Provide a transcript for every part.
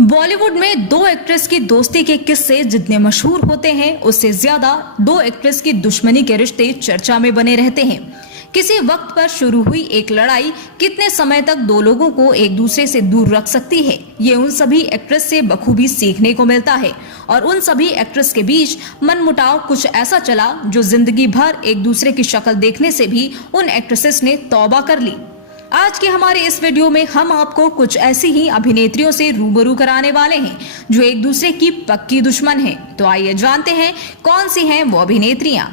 बॉलीवुड में दो एक्ट्रेस की दोस्ती के किस्से जितने मशहूर होते हैं उससे ज्यादा दो एक्ट्रेस की दुश्मनी के रिश्ते चर्चा में बने रहते हैं। किसी वक्त पर शुरू हुई एक लड़ाई कितने समय तक दो लोगों को एक दूसरे से दूर रख सकती है, ये उन सभी एक्ट्रेस से बखूबी सीखने को मिलता है। और उन सभी एक्ट्रेस के बीच मनमुटाव कुछ ऐसा चला जो जिंदगी भर एक दूसरे की शक्ल देखने से भी उन एक्ट्रेसेस ने तौबा कर ली। आज के हमारे इस वीडियो में हम आपको कुछ ऐसी ही अभिनेत्रियों से रूबरू कराने वाले हैं जो एक दूसरे की पक्की दुश्मन हैं। तो आइए जानते हैं कौन सी हैं वो अभिनेत्रियां।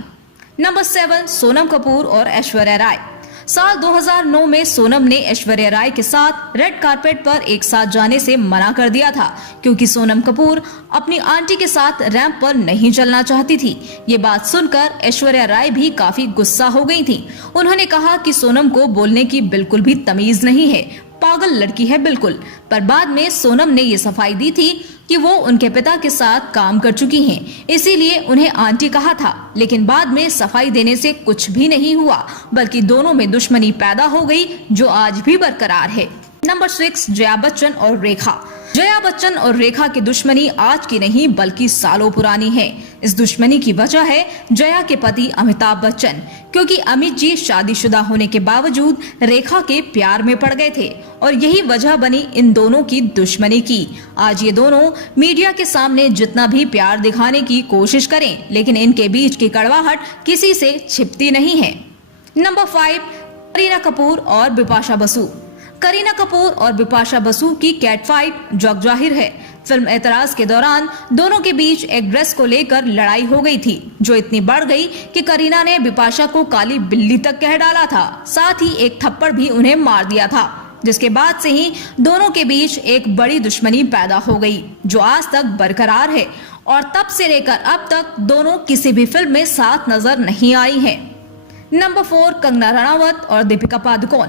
नंबर 7, सोनम कपूर और ऐश्वर्या राय। साल 2009 में सोनम ने ऐश्वर्या राय के साथ रेड कार्पेट पर एक साथ जाने से मना कर दिया था क्योंकि सोनम कपूर अपनी आंटी के साथ रैंप पर नहीं चलना चाहती थी। ये बात सुनकर ऐश्वर्या राय भी काफी गुस्सा हो गई थी। उन्होंने कहा कि सोनम को बोलने की बिल्कुल भी तमीज नहीं है, पागल लड़की है बिल्कुल। पर बाद में सोनम ने ये सफाई दी थी कि वो उनके पिता के साथ काम कर चुकी हैं, इसीलिए उन्हें आंटी कहा था। लेकिन बाद में सफाई देने से कुछ भी नहीं हुआ, बल्कि दोनों में दुश्मनी पैदा हो गई जो आज भी बरकरार है। नंबर 6, जया बच्चन और रेखा। जया बच्चन और रेखा की दुश्मनी आज की नहीं बल्कि सालों पुरानी है। इस दुश्मनी की वजह है जया के पति अमिताभ बच्चन, क्योंकि अमित जी शादीशुदा होने के बावजूद रेखा के प्यार में पड़ गए थे और यही वजह बनी इन दोनों की दुश्मनी की। आज ये दोनों मीडिया के सामने जितना भी प्यार दिखाने की कोशिश करें, लेकिन इनके बीच की कड़वाहट किसी से छिपती नहीं है। नंबर 5, करीना कपूर और बिपाशा बसु। करीना कपूर और बिपाशा बसु की कैट फाइट जग जाहिर है। फिल्म एतराज के दौरान दोनों के बीच एक ड्रेस को लेकर लड़ाई हो गई थी जो इतनी बढ़ गई कि करीना ने बिपाशा को काली बिल्ली तक कह डाला था, साथ ही एक थप्पड़ भी उन्हें मार दिया था, जिसके बाद से ही दोनों के बीच एक बड़ी दुश्मनी पैदा हो गई जो आज तक बरकरार है। और तब से लेकर अब तक दोनों किसी भी फिल्म में साथ नजर नहीं आई है। नंबर 4, कंगना रनावत और दीपिका पादुकोण।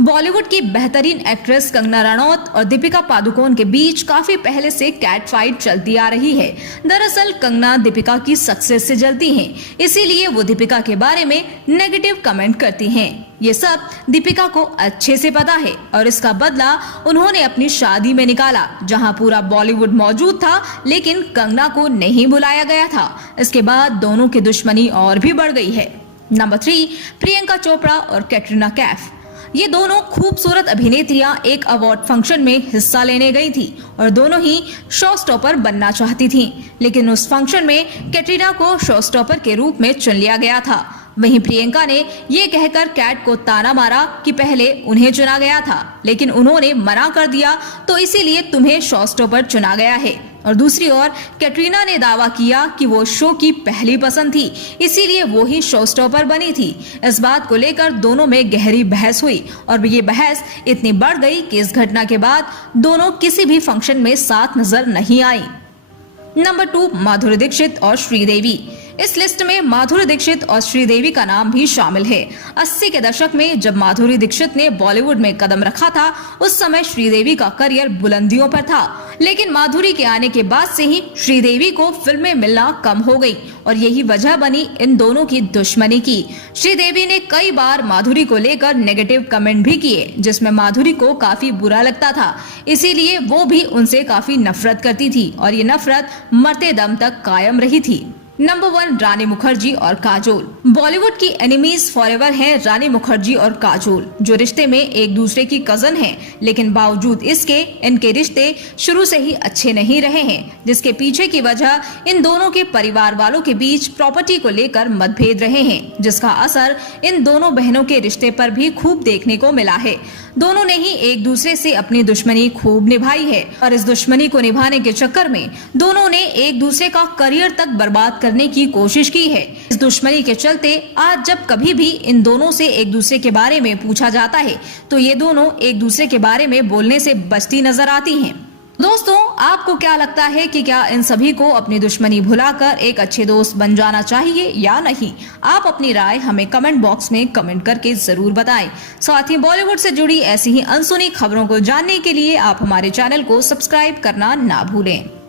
बॉलीवुड की बेहतरीन एक्ट्रेस कंगना रनौत और दीपिका पादुकोण के बीच काफी पहले से कैट फाइट चलती आ रही है। दरअसल कंगना दीपिका की सक्सेस से जलती हैं, इसीलिए वो दीपिका के बारे में नेगेटिव कमेंट करती हैं। ये सब दीपिका को अच्छे से पता है और इसका बदला उन्होंने अपनी शादी में निकाला, जहां पूरा बॉलीवुड मौजूद था लेकिन कंगना को नहीं बुलाया गया था। इसके बाद दोनों की दुश्मनी और भी बढ़ गई है। नंबर 3, प्रियंका चोपड़ा और कैटरीना कैफ। ये दोनों खूबसूरत अभिनेत्रियां एक अवार्ड फंक्शन में हिस्सा लेने गई थी और दोनों ही शो स्टॉपर बनना चाहती थीं, लेकिन उस फंक्शन में कैटरीना को शो स्टॉपर के रूप में चुन लिया गया था। वहीं प्रियंका ने ये कहकर कैट को ताना मारा कि पहले उन्हें चुना गया था लेकिन उन्होंने मना कर दिया, तो इसीलिए तुम्हें शो स्टॉपर चुना गया है। और दूसरी ओर कैटरीना ने दावा किया कि वो शो की पहली पसंद थी, इसीलिए वो ही शो स्टॉपर बनी थी। इस बात को लेकर दोनों में गहरी बहस हुई और ये बहस इतनी बढ़ गई कि इस घटना के बाद दोनों किसी भी फंक्शन में साथ नजर नहीं आई। नंबर 2, माधुरी दीक्षित और श्रीदेवी। इस लिस्ट में माधुरी दीक्षित और श्रीदेवी का नाम भी शामिल है। 80 के दशक में जब माधुरी दीक्षित ने बॉलीवुड में कदम रखा था, उस समय श्रीदेवी का करियर बुलंदियों पर था, लेकिन माधुरी के आने के बाद से ही श्रीदेवी को फिल्में मिलना कम हो गई और यही वजह बनी इन दोनों की दुश्मनी की। श्रीदेवी ने कई बार माधुरी को लेकर नेगेटिव कमेंट भी किए, जिसमें माधुरी को काफी बुरा लगता था, इसीलिए वो भी उनसे काफी नफरत करती थी और ये नफरत मरते दम तक कायम रही थी। नंबर 1, रानी मुखर्जी और काजोल। बॉलीवुड की एनिमीज फॉरएवर हैं रानी मुखर्जी और काजोल, जो रिश्ते में एक दूसरे की कजन हैं, लेकिन बावजूद इसके इनके रिश्ते शुरू से ही अच्छे नहीं रहे हैं, जिसके पीछे की वजह इन दोनों के परिवार वालों के बीच प्रॉपर्टी को लेकर मतभेद रहे हैं, जिसका असर इन दोनों बहनों के रिश्ते पर भी खूब देखने को मिला है। दोनों ने ही एक दूसरे से अपनी दुश्मनी खूब निभाई है और इस दुश्मनी को निभाने के चक्कर में दोनों ने एक दूसरे का करियर तक बर्बाद करने की कोशिश की है। इस दुश्मनी के चलते आज जब कभी भी इन दोनों से एक दूसरे के बारे में पूछा जाता है तो ये दोनों एक दूसरे के बारे में बोलने से बचती नजर आती हैं। दोस्तों, आपको क्या लगता है कि क्या इन सभी को अपनी दुश्मनी भुलाकर एक अच्छे दोस्त बन जाना चाहिए या नहीं? आप अपनी राय हमें कमेंट बॉक्स में कमेंट करके जरूर बताएं। साथ ही बॉलीवुड से जुड़ी ऐसी ही अनसुनी खबरों को जानने के लिए आप हमारे चैनल को सब्सक्राइब करना ना भूलें।